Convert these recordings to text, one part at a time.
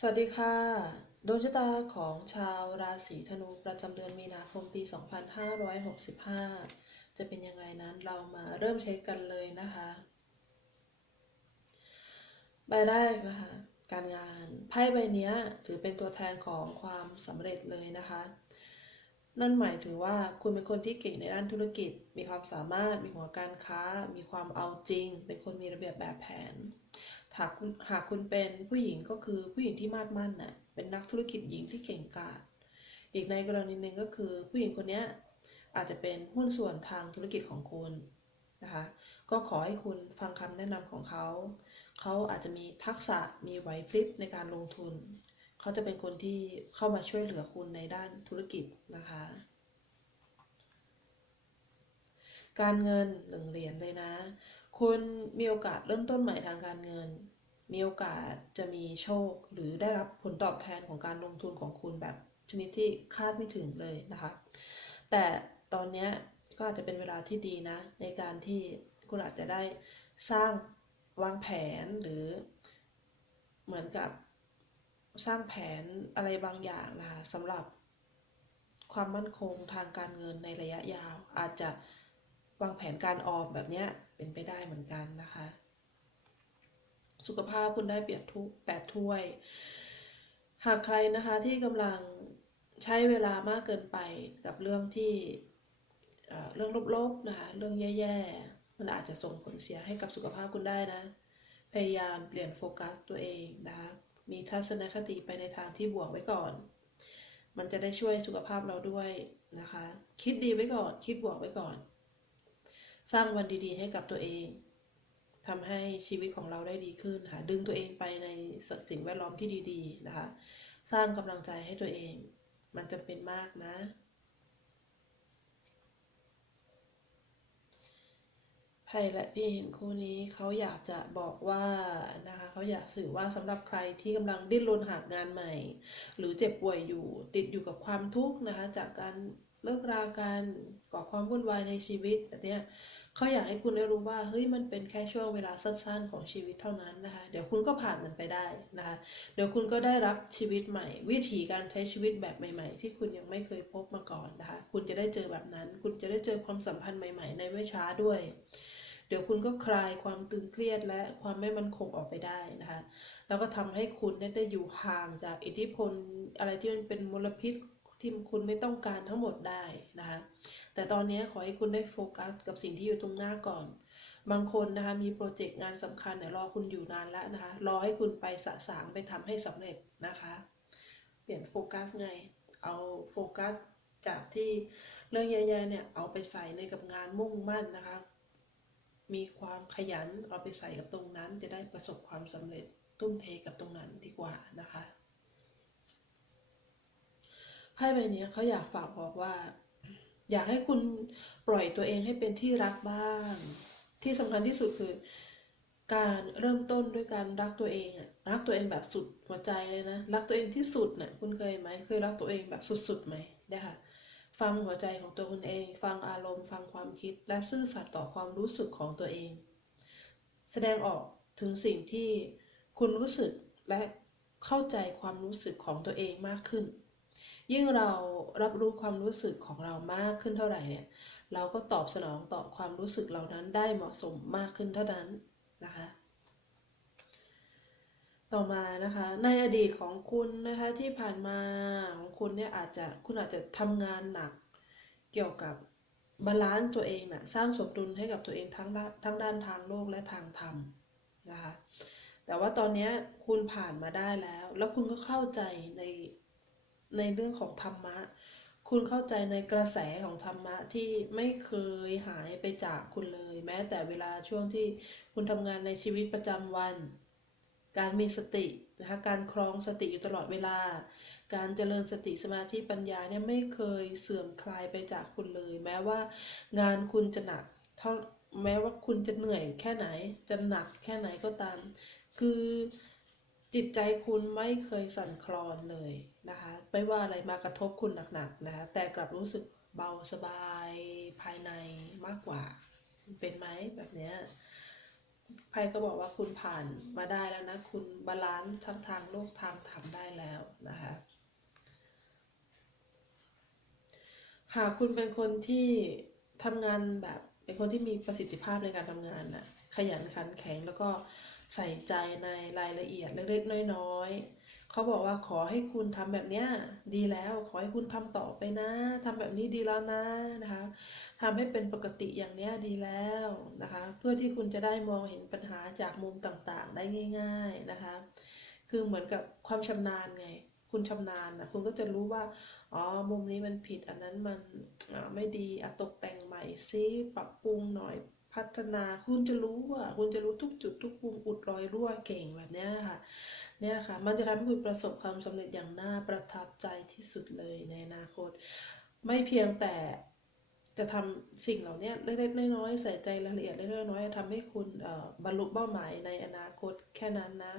สวัสดีค่ะ ดวงชะตาของชาวราศีธนูประจำเดือนมีนาคมปี 2565 จะเป็นยังไงนั้นเรามาเริ่มเช็คกันเลยนะคะ ใบแรกนะคะ การงานไพ่ใบนี้ถือเป็นตัวแทนของความสำเร็จเลยนะคะ นั่นหมายถึงว่าคุณเป็นคนที่เก่งในด้านธุรกิจ มีความสามารถมีหัวการค้า มีความเอาจริง เป็นคนมีระเบียบแบบแผน หากคุณหากคุณเป็นผู้หญิงก็คือผู้หญิงที่มาดมั่นน่ะเป็นนักธุรกิจหญิงที่เก่งกาจอีกในกรณีหนึ่งก็คือผู้หญิงคนนี้อาจจะเป็นหุ้นส่วนทางธุรกิจของคุณนะคะก็ขอให้คุณฟังคำแนะนำของเขา เขาอาจจะมีทักษะมีไหวพริบในการลงทุน เขาจะเป็นคนที่เข้ามาช่วยเหลือคุณในด้านธุรกิจนะคะ การเงินหนึ่งเหรียญเลยนะ คุณมีโอกาสเริ่มต้นใหม่ทางการเงิน มีโอกาสจะมีโชค หรือได้รับผลตอบแทนของการลงทุนของคุณแบบชนิดที่คาดไม่ถึงเลยนะคะ แต่ตอนนี้ก็อาจจะเป็นเวลาที่ดีนะ ในการที่คุณอาจจะได้สร้างวางแผนหรือเหมือนกับสร้างแผนอะไรบางอย่างนะคะสำหรับความมั่นคงทางการเงินในระยะยาว อาจจะวางแผนการออมแบบเนี้ย เป็นไปได้เหมือนกันนะคะ สุขภาพคุณได้เปรียบทุกแปดถ้วย หากใครนะคะที่กำลังใช้เวลามากเกินไปกับเรื่องที่เเรื่องลบๆนะคะเรื่องแย่ๆ มันอาจจะส่งผลเสียให้กับสุขภาพคุณได้นะ พยายามเปลี่ยนโฟกัสตัวเองนะคะมีทัศนคติไปในทางที่บวกไว้ก่อน มันจะได้ช่วยสุขภาพเราด้วยนะคะ คิดดีไว้ก่อน คิดบวกไว้ก่อน สร้างวันดีๆ ให้กับตัวเองทำให้ชีวิตของเราได้ดีขึ้นค่ะดึงตัวเองไปในสิ่งแวดล้อมที่ดี ๆ นะคะ สร้างกำลังใจให้ตัวเอง มันจำเป็นมากนะไพ่และพี่เห็นคู่นี้เขาอยากจะบอกว่านะคะเขาอยากสื่อว่าสำหรับใครที่กำลังดิ้นรนหางานใหม่ หรือเจ็บป่วยอยู่ติดอยู่กับความทุกข์นะคะจากการเลิกรากันก่อความวุ่นวายในชีวิตแบบเนี้ย เขาอยากให้คุณได้รู้ว่าเฮ้ยมันเป็นแค่ช่วงเวลาสั้นๆ ของชีวิตเท่านั้นนะคะ เดี๋ยวคุณก็ผ่านมันไปได้นะคะเดี๋ยวคุณก็ได้รับชีวิตใหม่ วิธีการใช้ชีวิตแบบใหม่ๆ ที่คุณยังไม่เคยพบมาก่อนนะคะ คุณจะได้เจอแบบนั้น คุณจะได้เจอความสัมพันธ์ใหม่ๆ ในไม่ช้าด้วย เดี๋ยวคุณก็คลายความตึงเครียดและความไม่มั่นคงออกไปได้นะคะแล้วก็ทำให้คุณได้อยู่ห่างจากอิทธิพลอะไรที่มันเป็นมลพิษที่คุณไม่ต้องการทั้งหมดได้นะคะ แต่ตอนนี้ขอให้คุณได้โฟกัสกับสิ่งที่อยู่ตรงหน้าก่อน บางคนนะคะมีโปรเจกต์งานสำคัญเนี่ยรอคุณอยู่นานแล้วนะคะ รอให้คุณไปสะสางไปทำให้สำเร็จนะคะ เปลี่ยนโฟกัสไง เอาโฟกัสจากที่เรื่องแย่ๆเนี่ยเอาไปใส่ในกับงานมุ่งมั่นนะคะ มีความขยันเอาไปใส่กับตรงนั้น จะได้ประสบความสำเร็จทุ่มเทกับตรงนั้นดีกว่านะคะไพ่ใบนี้เขาอยากฝากบอกว่า อยากให้คุณปล่อยตัวเองให้เป็นที่รักบ้าง ที่สำคัญที่สุดคือ การเริ่มต้นด้วยการรักตัวเองอะรักตัวเองแบบสุดหัวใจเลยนะรักตัวเองที่สุดน่ะคุณเคยไหมเคยรักตัวเองแบบสุดๆไหมนี่ยค่ะฟังหัวใจของตัวคุณเอง ฟังอารมณ์ ฟังความคิด และซื่อสัตย์ต่อความรู้สึกของตัวเอง แสดงออกถึงสิ่งที่คุณรู้สึกและเข้าใจความรู้สึกของตัวเองมากขึ้น ยิ่งเรารับรู้ความรู้สึกของเรามากขึ้นเท่าไหร่เนี่ย เราก็ตอบสนองต่อความรู้สึกเหล่านั้นได้เหมาะสมมากขึ้นเท่านั้นนะคะ ต่อมานะคะ ในอดีตของคุณนะคะที่ผ่านมาของคุณเนี่ยอาจจะคุณอาจจะทำงานหนักเกี่ยวกับบาลานซ์ตัวเองนะสร้างสมดุลให้กับตัวเองทั้งด้านทั้งด้านทางโลกและทางธรรมนะคะแต่ว่าตอนนี้คุณผ่านมาได้แล้ว แล้วคุณก็เข้าใจใน ในเรื่องของธรรมะ คุณเข้าใจในกระแสของธรรมะที่ไม่เคยหายไปจากคุณเลย แม้แต่เวลาช่วงที่คุณทำงานในชีวิตประจำวัน การมีสตินะคะการครองสติอยู่ตลอดเวลา การเจริญสติสมาธิปัญญาเนี่ยไม่เคยเสื่อมคลายไปจากคุณเลย แม้ว่างานคุณจะหนักเท่าแม้ว่าคุณจะเหนื่อยแค่ไหน จะหนักแค่ไหนก็ตาม คือ จิตใจคุณไม่เคยสั่นคลอนเลยนะคะ ไม่ว่าอะไรมากระทบคุณหนักๆนะคะ แต่กลับรู้สึกเบาสบายภายในมากกว่า เป็นไหมแบบเนี้ยไพ่ก็บอกว่าคุณผ่านมาได้แล้วนะ คุณบาลานซ์ทั้งทางโลกทางธรรมได้แล้วนะคะ หากคุณเป็นคนที่ทำงานแบบเป็นคนที่มีประสิทธิภาพในการทำงานน่ะขยันขันแข็งแล้วก็ ใส่ใจในรายละเอียดเล็กๆน้อยๆเขาบอกว่าขอให้คุณทำแบบเนี้ยดีแล้วขอให้คุณทำต่อไปนะทำแบบนี้ดีแล้วนะนะคะทำให้เป็นปกติอย่างเนี้ยดีแล้วนะคะ เพื่อที่คุณจะได้มองเห็นปัญหาจากมุมต่างๆ ได้ง่าย ๆนะคะ คือเหมือนกับความชำนาญไง คุณชำนาญนะคุณก็จะรู้ว่าอ๋อมุมนี้มันผิดอันนั้นมันอ่าไม่ดีอะตกแต่งใหม่ซิปรับปรุงหน่อย พัฒนาคุณจะรู้ว่าคุณจะรู้ทุกจุดทุกมุมอุดรอยรั่วเก่งแบบเนี้ยค่ะเนี่ยค่ะ มันจะทำให้คุณประสบความสำเร็จอย่างน่าประทับใจที่สุดเลยในอนาคต ไม่เพียงแต่จะทำสิ่งเหล่านี้เล็กๆน้อยๆใส่ใจรายละเอียดเล็กๆน้อยๆทำให้คุณบรรลุเป้าหมายในอนาคตแค่นั้นนะ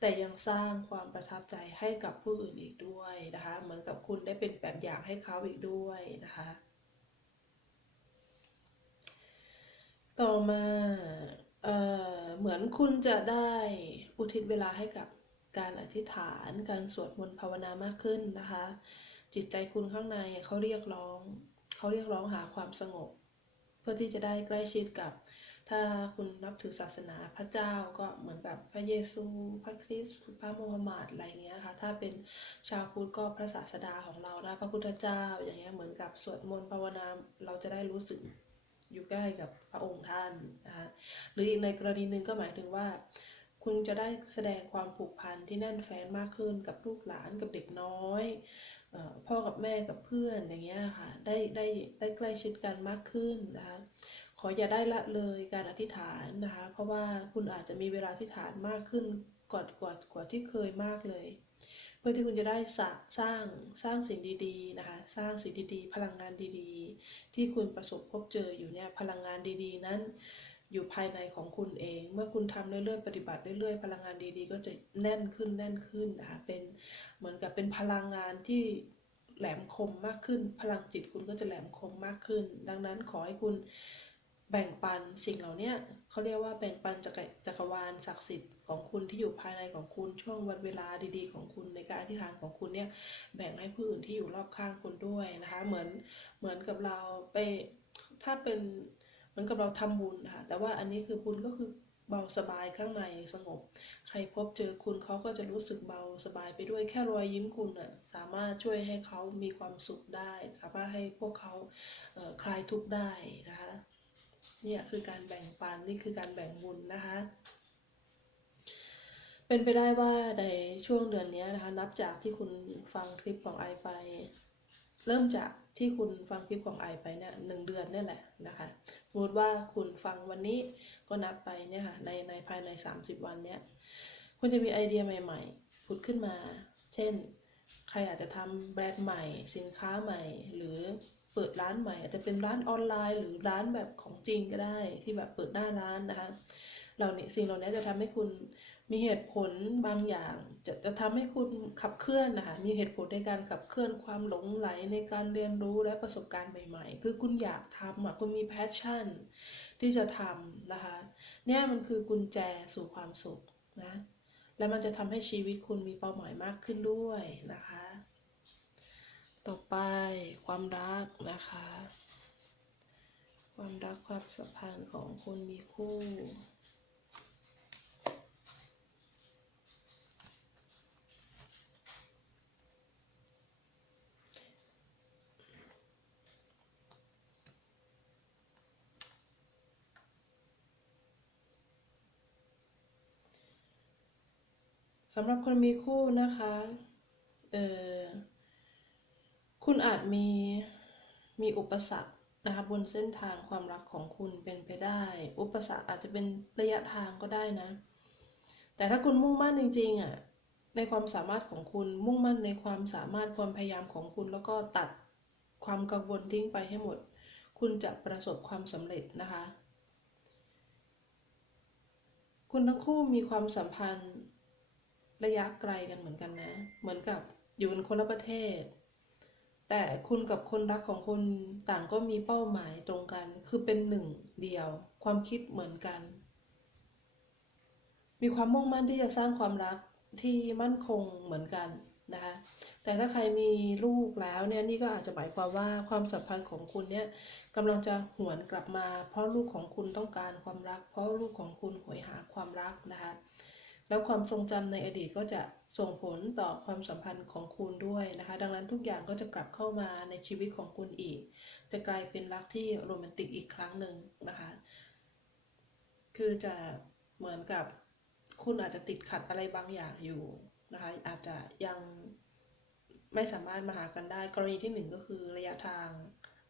แต่ยังสร้างความประทับใจให้กับผู้อื่นอีกด้วยนะคะ เหมือนกับคุณได้เป็นแบบอย่างให้เขาอีกด้วยนะคะ ต่อมาเอ่อเหมือนคุณจะได้อุทิศเวลาให้กับการอธิษฐาน การสวดมนต์ภาวนามากขึ้นนะคะ จิตใจคุณข้างในเขาเรียกร้อง เขาเรียกร้องหาความสงบ เพื่อที่จะได้ใกล้ชิดกับ ถ้าคุณนับถือศาสนาพระเจ้าก็เหมือนแบบพระเยซู พระคริสต์พระโมฮัมหมัดอะไรเงี้ยค่ะถ้าเป็นชาวพุทธก็พระศาสดาของเรานะพระพุทธเจ้าอย่างเงี้ยเหมือนกับสวดมนต์ภาวนาเราจะได้รู้สึก อยู่ใกล้กับพระองค์ท่านนะคะหรืออีกในกรณีหนึ่งก็หมายถึงว่า คุณจะได้แสดงความผูกพันที่แน่นแฟ้นมากขึ้นกับลูกหลานกับเด็กน้อยพ่อกับแม่กับเพื่อนอย่างเงี้ยค่ะได้ได้ได้ใกล้ชิดกันมากขึ้นนะคะขออย่าได้ละเลยการอธิษฐานนะคะ เพราะว่าคุณอาจจะมีเวลาอธิษฐานมากขึ้นกว่ากว่ากว่าที่เคยมากเลย เพื่อที่คุณจะได้สร้างสร้างสร้างสิ่งดีๆนะคะ สร้างสิ่งดีๆ พลังงานดีๆ ที่คุณประสบพบเจออยู่เนี่ยพลังงานดีๆ นั้นอยู่ภายในของคุณเอง เมื่อคุณทำเรื่อยๆ ปฏิบัติเรื่อยๆ พลังงานดีๆ ก็จะแน่นขึ้นแน่นขึ้นนะคะ เป็นเหมือนกับเป็นพลังงานที่แหลมคมมากขึ้น พลังจิตคุณก็จะแหลมคมมากขึ้น ดังนั้นขอให้คุณ แบ่งปันสิ่งเหล่านี้เขาเรียกว่าแบ่งปันจักรจักรวาลศักดิ์สิทธิ์ของคุณที่อยู่ภายในของคุณช่วงวันเวลาดีๆ ของคุณในการอธิษฐานของคุณเนี่ยแบ่งให้ผู้อื่นที่อยู่รอบข้างคุณด้วยนะคะเหมือนเหมือนกับเราไปถ้าเป็นเหมือนกับเราทำบุญนะคะแต่ว่าอันนี้คือบุญก็คือเบาสบายข้างในสงบ ใครพบเจอคุณเขาก็จะรู้สึกเบาสบายไปด้วยแค่รอยยิ้มคุณน่ะสามารถช่วยให้เขามีความสุขได้ สามารถให้พวกเขาเคลายทุกข์ได้นะคะ เนี่ยคือการแบ่งปันนี่คือการแบ่งบุญนะคะ เป็นไปได้ว่าในช่วงเดือนนี้นะคะ นับจากที่คุณฟังคลิปของไอไป เริ่มจากที่คุณฟังคลิปของไอไปเนี่ยหนึ่งเดือนนี่แหละนะคะสมมติว่าคุณฟังวันนี้ก็นับไปเนี่ยค่ะในในภายใน 30 วันเนี่ยคุณจะมีไอเดียใหม่ ๆ ผุดขึ้นมา เช่น ใครอาจจะทำแบรนด์ใหม่ สินค้าใหม่หรือ เปิดร้านใหม่ อาจจะเป็นร้านออนไลน์ หรือร้านแบบของจริงก็ได้ที่แบบเปิดหน้าร้านนะคะเราเนี่ยสิ่งเหล่านี้จะทำให้คุณมีเหตุผลบางอย่าง จะจะทำให้คุณขับเคลื่อนนะคะมีเหตุผลในการขับเคลื่อนความหลงไหลในการเรียนรู้และประสบการณ์ใหม่ ๆ คือคุณอยากทำอะคุณมีแพชชั่นที่จะทำนะคะเนี่ยมันคือกุญแจสู่ความสุขนะและมันจะทำให้ชีวิตคุณมีเป้าหมายมากขึ้นด้วยนะคะ ต่อไปความรักนะคะ ความรักความสัมพันธ์ของคนมีคู่สำหรับคนมีคู่นะคะ เออ คุณอาจมีมีอุปสรรคนะคะบนเส้นทางความรักของคุณเป็นไปได้ อุปสรรคอาจจะเป็นระยะทางก็ได้นะ แต่ถ้าคุณมุ่งมั่นจริงๆอะในความสามารถของคุณมุ่งมั่นในความสามารถความพยายามของคุณ แล้วก็ตัดความกังวลทิ้งไปให้หมด คุณจะประสบความสำเร็จนะคะ คุณทั้งคู่มีความสัมพันธ์ระยะไกลกันเหมือนกันนะ เหมือนกับอยู่กันคนละประเทศ แต่คุณกับคนรักของคุณต่างก็มีเป้าหมายตรงกัน คือเป็นหนึ่งเดียว ความคิดเหมือนกัน มีความมุ่งมั่นที่จะสร้างความรักที่มั่นคงเหมือนกันนะคะ แต่ถ้าใครมีลูกแล้วเนี่ยนี่ก็อาจจะหมายความว่าความสัมพันธ์ของคุณเนี่ยกำลังจะหวนกลับมา เพราะลูกของคุณต้องการความรัก เพราะลูกของคุณหวยหาความรักนะคะ แล้วความทรงจำในอดีตก็จะส่งผลต่อความสัมพันธ์ของคุณด้วยนะคะ ดังนั้นทุกอย่างก็จะกลับเข้ามาในชีวิตของคุณอีก จะกลายเป็นรักที่โรแมนติกอีกครั้งหนึ่งนะคะ คือจะเหมือนกับคุณอาจจะติดขัดอะไรบางอย่างอยู่นะคะ อาจจะยังไม่สามารถมาหากันได้ กรณีที่หนึ่งก็คือระยะทาง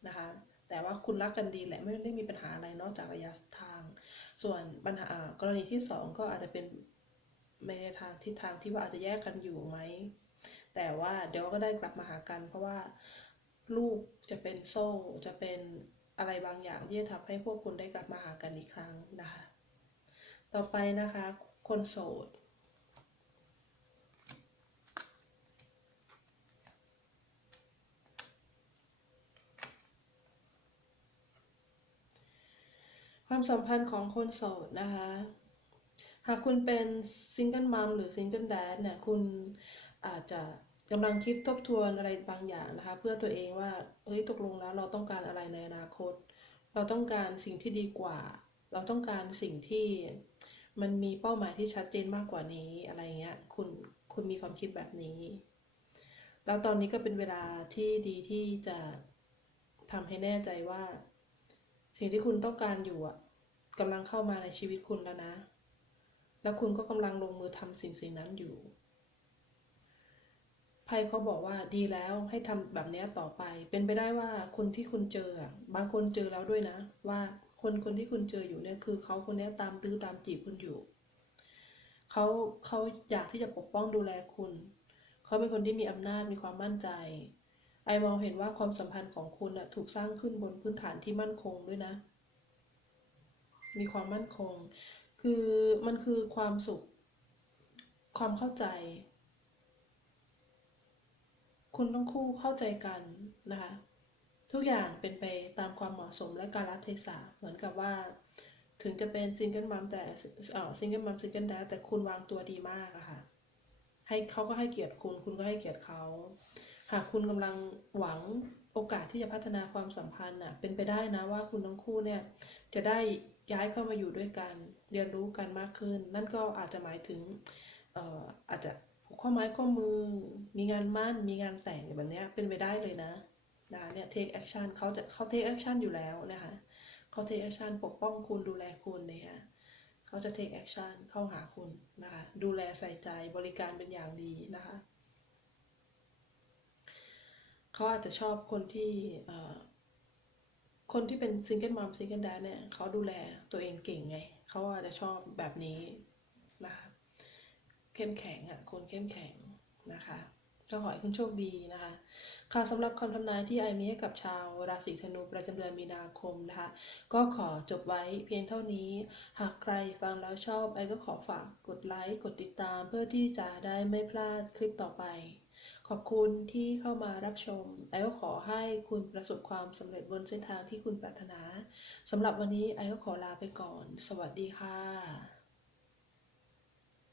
นะคะแต่ว่าคุณรักกันดีแหละไม่ได้มีปัญหาอะไรนอกจากระยะทาง ส่วนปัญหากรณีที่สองก็อาจจะเป็น ม่ในทางทิศทางที่ว่าอาจจะแยกกันอยู่ไหม แต่ว่าเดี๋ยวก็ได้กลับมาหากัน เพราะว่าลูกจะเป็นโซ่จะเป็นอะไรบางอย่างที่จะทำให้พวกคุณได้กลับมาหากันอีกครั้งนะคะ ต่อไปนะคะ คนโสดความสัมพันธ์ของคนโสดนะคะากคุณเป็นซิงเกิลมัมหรือซิงเกิลแดดเนี่ยคุณอาจจะกำลังคิดทบทวนอะไรบางอย่างนะคะ เพื่อตัวเองว่าเอ้ยตกลงแล้วเราต้องการอะไรในอนาคต เราต้องการสิ่งที่ดีกว่า เราต้องการสิ่งที่มันมีเป้าหมายที่ชัดเจนมากกว่านี้อะไรเงี้ยคุณคุณมีความคิดแบบนี้ แล้วตอนนี้ก็เป็นเวลาที่ดีที่จะทำให้แน่ใจว่า สิ่งที่คุณต้องการอยู่อะกำลังเข้ามาในชีวิตคุณแล้วนะ แล้วคุณก็กำลังลงมือทำสิ่งสิ่งนั้นอยู่ ไพ่เขาบอกว่าดีแล้วให้ทำแบบนี้ต่อไป เป็นไปได้ว่าคนที่คุณเจอบางคนเจอแล้วด้วยนะ ว่าคนคนที่คุณเจออยู่เนี่ยคือเขาคนนี้ตามตื้อตามจีบคุณอยู่เขาเขาอยากที่จะปกป้องดูแลคุณเขาเป็นคนที่มีอำนาจมีความมั่นใจ ไอมองเห็นว่าความสัมพันธ์ของคุณอะถูกสร้างขึ้นบนพื้นฐานที่มั่นคงด้วยนะ มีความมั่นคง คือมันคือความสุข ความเข้าใจ คุณทั้งคู่เข้าใจกันนะคะ ทุกอย่างเป็นไปตามความเหมาะสมและกาลเทศะเหมือนกับว่า ถึงจะเป็นซิงเกิลมัมแต่เออซิงเกิลมัมซิงเกิลดดแต่คุณวางตัวดีมากอะค่ะให้เขาก็ให้เกียรติคุณคุณก็ให้เกียรติเขา หากคุณกำลังหวังโอกาสที่จะพัฒนาความสัมพันธ์น่ะเป็นไปได้นะว่าคุณทั้งคู่เนี่ยจะได้ย้ายเข้ามาอยู่ด้วยกัน เรียนรู้กันมากขึ้น นั่นก็อาจจะหมายถึงเอ่ออาจจะผูกข้อไม้ข้อมือ มีงานมั่น มีงานแต่งแบบนี้เป็นไปได้เลยนะนะเนี่ย take action เขาจะเขา take action อยู่แล้วนะคะเขา take action ปกป้องคุณดูแลคุณเนี่ยเขาจะ take action เข้าหาคุณนะคะดูแลใส่ใจบริการเป็นอย่างดีนะคะเขาอาจจะชอบคนที่คนที่เป็นซิงเกิลมัมซิงเกิลดดเนี่ยเขาดูแลตัวเองเก่งไง เขาอาจจะชอบแบบนี้นะคะเข้มแข็งอะคนเข้มแข็งนะคะก็ขอให้คุณโชคดีนะคะค่ะสำหรับคำทำนายที่ไอมีให้กับชาวราศีธนูประจำเดือนมีนาคมนะคะ ก็ขอจบไว้เพียงเท่านี้ หากใครฟังแล้วชอบไอก็ขอฝากกดไลค์กดติดตามเพื่อที่จะได้ไม่พลาดคลิปต่อไป ขอบคุณที่เข้ามารับชม ไอก็ขอให้คุณประสบความสำเร็จบนเส้นทางที่คุณปรารถนาสำหรับวันนี้ไอก็ขอลาไปก่อน สวัสดีค่ะ